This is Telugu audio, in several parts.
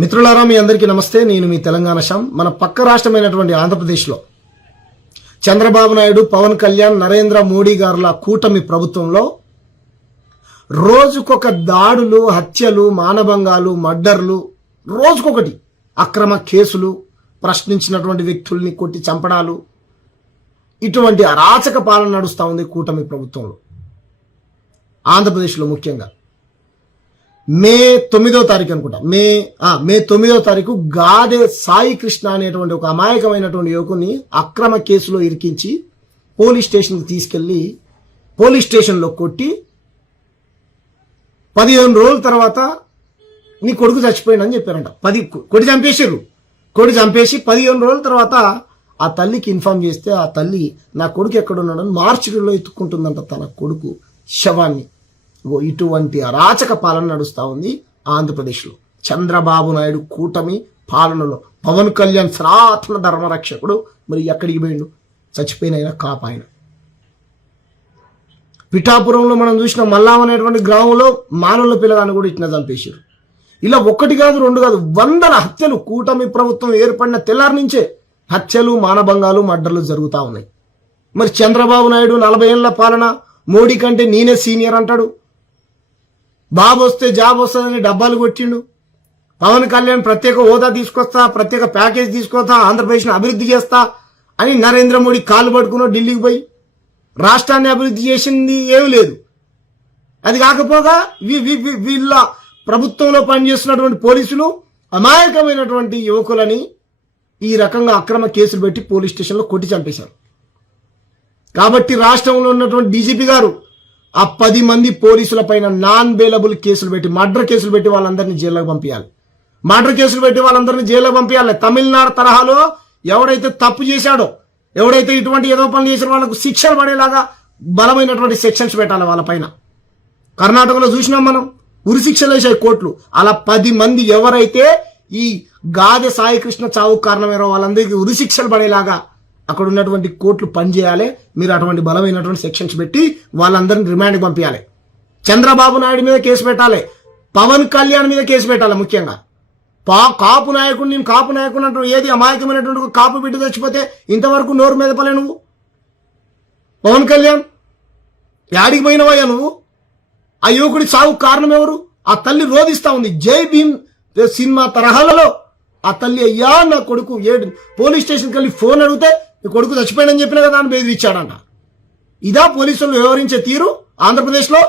మిత్రులారా మీ అందరికీ నమస్తే. నేను మీ తెలంగాణ శ్యామ్. మన పక్క రాష్ట్రమైనటువంటి ఆంధ్రప్రదేశ్లో చంద్రబాబు నాయుడు, పవన్ కళ్యాణ్, నరేంద్ర మోడీ గారుల కూటమి ప్రభుత్వంలో రోజుకొక దాడులు, హత్యలు, మానభంగాలు, మర్డర్లు, రోజుకొకటి అక్రమ కేసులు, ప్రశ్నించినటువంటి వ్యక్తుల్ని కొట్టి చంపడాలు, ఇటువంటి అరాచక పాలన నడుస్తూ ఉంది కూటమి ప్రభుత్వంలో. ఆంధ్రప్రదేశ్లో ముఖ్యంగా మే 9వ తారీఖు అనుకుంటా, మే 9వ తారీఖు గాదె సాయి కృష్ణ అనేటువంటి ఒక అమాయకమైనటువంటి యువకుని అక్రమ కేసులో ఇరికించి పోలీస్ స్టేషన్కి తీసుకెళ్లి పోలీస్ స్టేషన్లో కొట్టి 15 రోజుల తర్వాత నీ కొడుకు చచ్చిపోయిందని చెప్పారంట. కొడి చంపేసి 15 రోజుల తర్వాత ఆ తల్లికి ఇన్ఫార్మ్ చేస్తే ఆ తల్లి నా కొడుకు ఎక్కడున్నాడని మార్చిలో ఎత్తుకుంటుందంట తన కొడుకు శవాన్ని. ఇటువంటి అరాచక పాలన నడుస్తూ ఉంది ఆంధ్రప్రదేశ్లో. చంద్రబాబు నాయుడు కూటమి పాలనలో పవన్ కళ్యాణ్ సనాతన ధర్మరక్షకుడు మరి ఎక్కడికి పోయిండు? చచ్చిపోయిన కాపాయన. పిఠాపురంలో మనం చూసిన మల్లాం అనేటువంటి గ్రామంలో మానవుల పిల్లగాన్ని కూడా ఇట్లా చంపేశారు. ఇలా ఒకటి కాదు, రెండు కాదు, వందల హత్యలు కూటమి ప్రభుత్వం ఏర్పడిన తెల్లారి నుంచే హత్యలు, మానభంగాలు, మర్డర్లు జరుగుతూ ఉన్నాయి. మరి చంద్రబాబు నాయుడు 40 ఏళ్ల పాలన, మోడీ కంటే నేనే సీనియర్ అంటాడు. బాబు వస్తే జాబ్ వస్తుందని డబ్బాలు కొట్టిండు. పవన్ కళ్యాణ్ ప్రత్యేక హోదా తీసుకొస్తా, ప్రత్యేక ప్యాకేజ్ తీసుకొస్తా, ఆంధ్రప్రదేశ్ను అభివృద్ధి చేస్తా అని నరేంద్ర మోడీ కాళ్ళు పట్టుకున్నాడు ఢిల్లీకి పోయి. రాష్ట్రాన్ని అభివృద్ధి చేసింది ఏమీ లేదు. అది కాకపోగా వీళ్ళ ప్రభుత్వంలో పనిచేస్తున్నటువంటి పోలీసులు అమాయకమైనటువంటి యువకులని ఈ రకంగా అక్రమ కేసులు పెట్టి పోలీస్ స్టేషన్లో కొట్టి చంపేశారు. కాబట్టి రాష్ట్రంలో ఉన్నటువంటి డీజీపీ గారు ఆ 10 మంది పోలీసుల పైన నాన్ బెయిలబుల్ కేసులు పెట్టి, మర్డర్ కేసులు పెట్టి వాళ్ళందరినీ జైల్లోకి పంపించాలి. తమిళనాడు తరహాలో ఎవడైతే తప్పు చేశాడో, ఎవడైతే ఇటువంటి ఏదో పనులు చేసిన వాళ్ళకు శిక్షలు పడేలాగా బలమైనటువంటి సెక్షన్స్ పెట్టాలి వాళ్ళ పైన. కర్ణాటకలో చూసినాం మనం, ఉరి శిక్షలు వేసాయి కోర్టులు. అలా 10 మంది ఎవరైతే ఈ గాదె సాయి కృష్ణ చావు కారణమేరో వాళ్ళందరికీ ఉరి శిక్షలు పడేలాగా అక్కడ ఉన్నటువంటి కోర్టులు పనిచేయాలి. మీరు అటువంటి బలమైనటువంటి సెక్షన్స్ పెట్టి వాళ్ళందరినీ రిమాండ్కి పంపించాలి. చంద్రబాబు నాయుడు మీద కేసు పెట్టాలి, పవన్ కళ్యాణ్ మీద కేసు పెట్టాలి. ముఖ్యంగా కాపు నాయకుడు, నేను కాపు నాయకుడు అంటూ ఏది అమాయకమైనటువంటి కాపు బిడ్డ చచ్చిపోతే ఇంతవరకు నోరు మీద పలే నువ్వు. పవన్ కళ్యాణ్ యాడికి పోయినవయ్యా నువ్వు? ఆ యువకుడి చావు కారణం ఎవరు? ఆ తల్లి రోధిస్తా ఉంది. జై భీమ్ సినిమా తరహాలలో ఆ తల్లి, అయ్యా నా కొడుకు పోలీస్ స్టేషన్కి వెళ్ళి ఫోన్ అడిగితే నీ కొడుకు చచ్చిపోయాడని చెప్పిన కదా అని బెదిరించాడంట. ఇదా పోలీసులు వ్యవహరించే తీరు ఆంధ్రప్రదేశ్లో?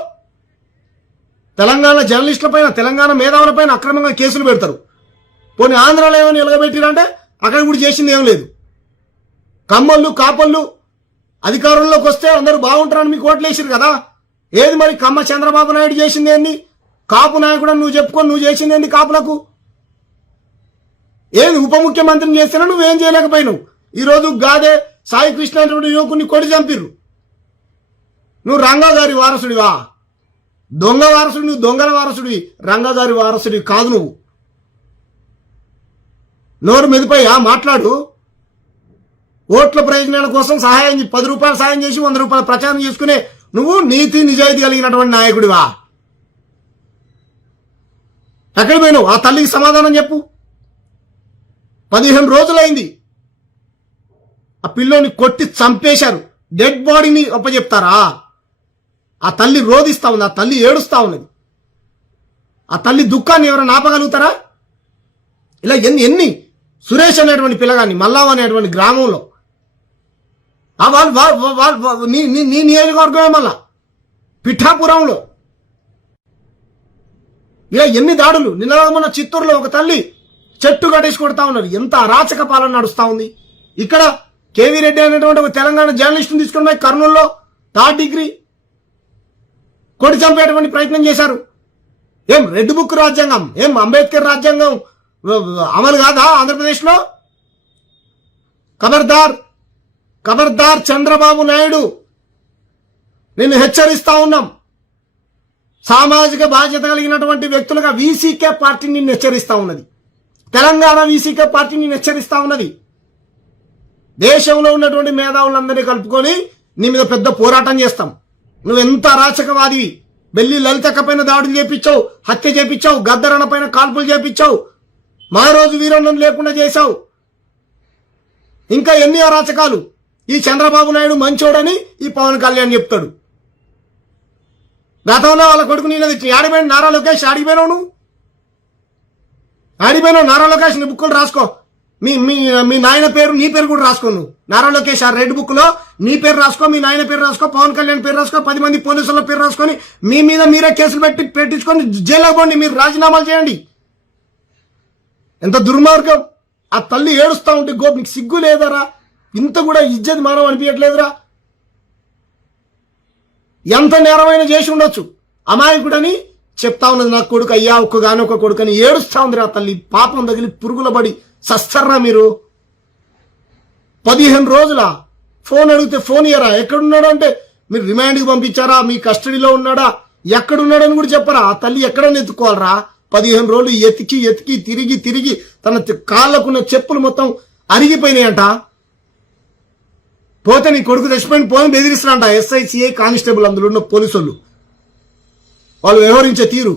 తెలంగాణ జర్నలిస్టుల పైన, తెలంగాణ మేధావుల పైన అక్రమంగా కేసులు పెడతారు. పోనీ ఆంధ్రాలో ఏమైనా నిలగబెట్టిరంటే అక్కడ కూడా చేసింది ఏం లేదు. కమ్మళ్ళు, కాపళ్ళు అధికారంలోకి వస్తే అందరూ బాగుంటారని మీకు ఓట్లు వేసారు కదా. ఏది మరి కమ్మ చంద్రబాబు నాయుడు చేసింది ఏంది? కాపు నాయకుడు నువ్వు చెప్పుకొని నువ్వు చేసింది ఏంది కాపులకు? ఏది ఉప ముఖ్యమంత్రిని చేసినా నువ్వేం చేయలేకపోయినావు. ఈరోజు గాదె సాయి కృష్ణ అనేటువంటి యువకుని కొడి చంపిర్రు. నువ్వు రంగా గారి వారసుడివా? దొంగ వారసుడు, నువ్వు దొంగల వారసుడివి, రంగా గారి వారసుడివి కాదు నువ్వు. నోరు మెదిపోయా మాట్లాడు. ఓట్ల ప్రయోజనాల కోసం సహాయం 10 రూపాయలు సాయం చేసి 100 రూపాయలు ప్రచారం చేసుకునే నువ్వు నీతి నిజాయితీ కలిగినటువంటి నాయకుడివా? ఎక్కడికి పోయినావు? ఆ తల్లికి సమాధానం చెప్పు. 15 రోజులైంది ఆ పిల్లోని కొట్టి చంపేశారు. డెడ్ బాడీని అప్పచెప్తారా? ఆ తల్లి రోధిస్తా ఉంది, ఆ తల్లి ఏడుస్తా ఉన్నది. ఆ తల్లి దుఃఖాన్ని ఎవరైనా ఆపగలుగుతారా? ఇలా ఎన్ని సురేష్ అనేటువంటి పిల్లగాన్ని మల్లాం అనేటువంటి గ్రామంలో నీ నియోజకవర్గమే మళ్ళా పిఠాపురంలో ఇలా ఎన్ని దాడులు. నిన్న మన చిత్తూరులో ఒక తల్లి చెట్టు కట్టేసి కొడతా ఉన్నారు. ఎంత అరాచక పాలన నడుస్తూ ఉంది. ఇక్కడ కేవీ రెడ్డి అనేటువంటి ఒక తెలంగాణ జర్నలిస్టుని తీసుకుని పోయి కర్నూలులో 3rd డిగ్రీ కొడి చంపేటువంటి ప్రయత్నం చేశారు. ఏం రెడ్ బుక్ రాజ్యాంగం, ఏం అంబేద్కర్ రాజ్యాంగం అమలు కాదా ఆంధ్రప్రదేశ్లో? ఖబర్దార్ చంద్రబాబు నాయుడు, నిన్ను హెచ్చరిస్తా ఉన్నాం. సామాజిక బాధ్యత కలిగినటువంటి వ్యక్తులుగా వీసీకే పార్టీ నిన్ను హెచ్చరిస్తా ఉన్నది. తెలంగాణ వీసీకే పార్టీ నిన్ను హెచ్చరిస్తా ఉన్నది. దేశంలో ఉన్నటువంటి మేధావులందరినీ కలుపుకొని నీ మీద పెద్ద పోరాటం చేస్తాం. నువ్వెంత అరాచకవాదివి. బెల్లి లలితక్క పైన దాడులు చేపించావు, హత్య చేపించావు, గద్దరన్న పైన కాల్పులు చేపించావు, మా రోజు వీరన్నం లేకుండా చేశావు. ఇంకా ఎన్ని అరాచకాలు. ఈ చంద్రబాబు నాయుడు మంచోడని ఈ పవన్ కళ్యాణ్ చెప్తాడు. గతంలో వాళ్ళ కొడుకు నేను ఆడిపోయిన నారా లోకేష్ ఆడిపోయినావు. నువ్వు ఆడిపోయినావు. నారా లోకేష్ నీ బుక్కులు రాసుకో. మీ మీ మీ నాయన పేరు నీ పేరు కూడా రాసుకో. నువ్వు నారా లోకేష్ ఆ రెడ్ బుక్ లో నీ పేరు రాసుకో, మీ నాయన పేరు రాసుకో, పవన్ కళ్యాణ్ పేరు రాసుకో, 10 మంది పోలీసుల పేరు రాసుకొని మీ మీద మీరే కేసులు పెట్టించుకొని జైల్లో పోండి. మీరు రాజీనామాలు చేయండి. ఎంత దుర్మార్గం. ఆ తల్లి ఏడుస్తా ఉంటే గోప్ నీకు సిగ్గు లేదరా? ఇంత కూడా ఇజ్జత్ మానవ అనిపించట్లేదురా? ఎంత నేరమైన చేసి ఉండొచ్చు. అమాయకుడని చెప్తా ఉన్నది నా కొడుకు. అయ్యా ఒక్కగానొక్క కొడుకు అని ఏడుస్తా ఉంది ఆ తల్లి. పాపం తగిలి పురుగుల పడి సస్తర్రా మీరు. 15 రోజుల ఫోన్ అడిగితే ఫోన్ ఇయ్యరా? ఎక్కడున్నాడు అంటే మీరు రిమాండ్కి పంపించారా, మీ కస్టడీలో ఉన్నాడా, ఎక్కడున్నాడని కూడా చెప్పరా? ఆ తల్లి ఎక్కడని ఎత్తుకోవాలరా? 15 రోజులు ఎతికి ఎతికి తిరిగి తిరిగి తన కాళ్ళకున్న చెప్పులు మొత్తం అరిగిపోయినాయంట. పోతే నీ కొడుకు తెచ్చిపోయిన పోని బెదిరిస్తారంట ఎస్ఐ, సిఐ, కానిస్టేబుల్ అందులో ఉన్న పోలీసులు. వాళ్ళు వ్యవహరించే తీరు,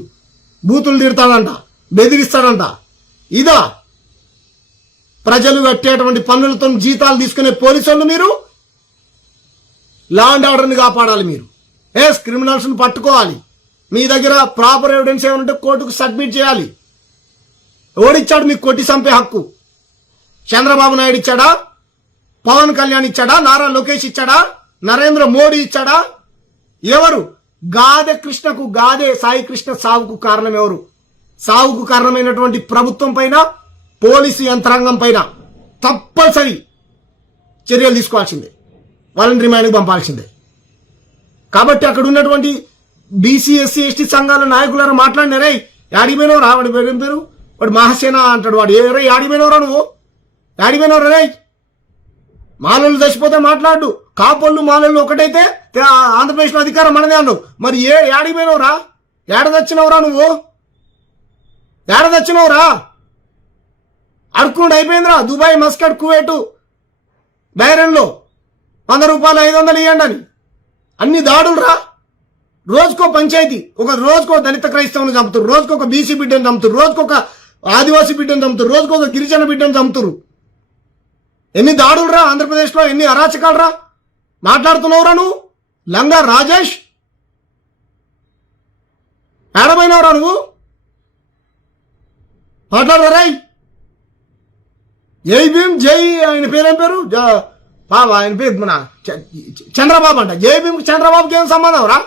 బూతులు తిడతాడంట, బెదిరిస్తాడంట. ఇదా ప్రజలు కట్టేటువంటి పన్నులతో జీతాలు తీసుకునే పోలీసులు మీరు? లా అండ్ ఆర్డర్ని కాపాడాలి మీరు. క్రిమినల్స్ని పట్టుకోవాలి. మీ దగ్గర ప్రాపర్ ఎవిడెన్స్ ఏమైనా ఉంటే కోర్టుకు సబ్మిట్ చేయాలి. ఓడిచ్చాడు మీకు కొట్టి చంపే హక్కు? చంద్రబాబు నాయుడు ఇచ్చాడా? పవన్ కళ్యాణ్ ఇచ్చాడా? నారా లోకేష్ ఇచ్చాడా? నరేంద్ర మోడీ ఇచ్చాడా? ఎవరు? గాదె కృష్ణకు, గాదె సాయి కృష్ణ సావుకు కారణం ఎవరు? సావుకు కారణమైనటువంటి ప్రభుత్వం పైన, పోలీసు యంత్రాంగం పైన తప్పనిసరి చర్యలు తీసుకోవాల్సిందే. వాళ్ళని రిమాండ్కి పంపాల్సిందే. కాబట్టి అక్కడ ఉన్నటువంటి బీసీ, ఎస్సీ, ఎస్టీ సంఘాల నాయకులను మాట్లాడినారే, యాడిపోయినవరా? వాడి పేరు వాడు మహాసేన అంటాడు. వాడు ఏ యాడిపోయినవరా? నువ్వు యాడిపోయినవరా? రే మాలలు చచ్చిపోతే మాట్లాడు. కాపోళ్ళు మాలలు ఒకటైతే ఆంధ్రప్రదేశ్లో అధికారం మనదే అన్నావు. మరి యాడిపోయినవరా? ఏడదచ్చినవరా? నువ్వు ఏడదచ్చినవరా? అడుక్కుంటూ అయిపోయిందిరా. దుబాయ్, మస్కట్, కువైట్, బైరన్లో 100 రూపాయలు 500 ఇవ్వండి అని అన్ని దాడులు రా. రోజుకో పంచాయతీ, రోజుకో దళిత క్రైస్తవుని చంపుతారు, రోజుకొక బీసీ బిడ్డను చంపుతారు, రోజుకొక ఆదివాసీ బిడ్డను చంపుతారు, రోజుకొక గిరిజన బిడ్డను చంపుతారు. ఎన్ని దాడులు రా ఆంధ్రప్రదేశ్లో, ఎన్ని అరాచకాలు రా. మాట్లాడుతున్నావురా నువ్వు? లంగా రాజేష్ ఏడమైనవరా నువ్వు? మాట్లాడరా? జై భీమ్, జై ఆయన పేరేం పేరు? బాబా ఆయన పేరు మన చంద్రబాబు అంట. జై భీమ్ చంద్రబాబుకి ఏం సంబంధం రా?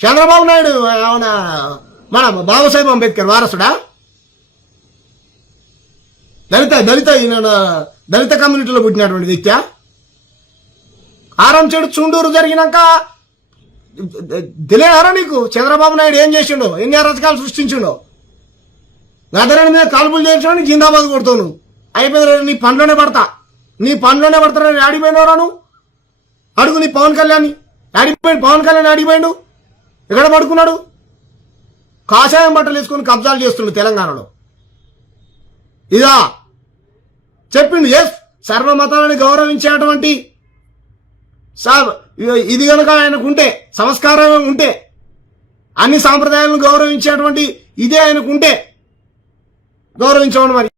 చంద్రబాబు నాయుడు ఏమన్నా మన బాబాసాహెబ్ అంబేద్కర్ వారసుడా? దళిత కమ్యూనిటీలో పుట్టినటువంటి వ్యక్తి. ఆరం చెడు చుండూరు జరిగినాక తెలియదారా నీకు చంద్రబాబు నాయుడు ఏం చేసిండో, ఎన్ని అరాచకాలు సృష్టించిండో? గదరని మీద కాల్పులు చేయించడానికి జిందాబాద్ కొడుతావు నువ్వు. అయిపోయింది, నీ పనిలోనే పడతారని ఆడిపోయినవరా నువ్వు? అడుగు నీ పవన్ కళ్యాణ్ ఆడిపోయిండు. పవన్ కళ్యాణ్ ఆడిపోయిండు, ఎక్కడ పడుకున్నాడు? కాషాయం బట్టలు వేసుకొని కబ్జాలు చేస్తుండు తెలంగాణలో. ఇదా చెప్పిండు. సర్వమతాలను గౌరవించేటువంటి ఇది కనుక ఆయనకుంటే, సంస్కారం ఉంటే, అన్ని సాంప్రదాయాలను గౌరవించేటువంటి ఇదే ఆయనకుంటే గౌరవించమని మరి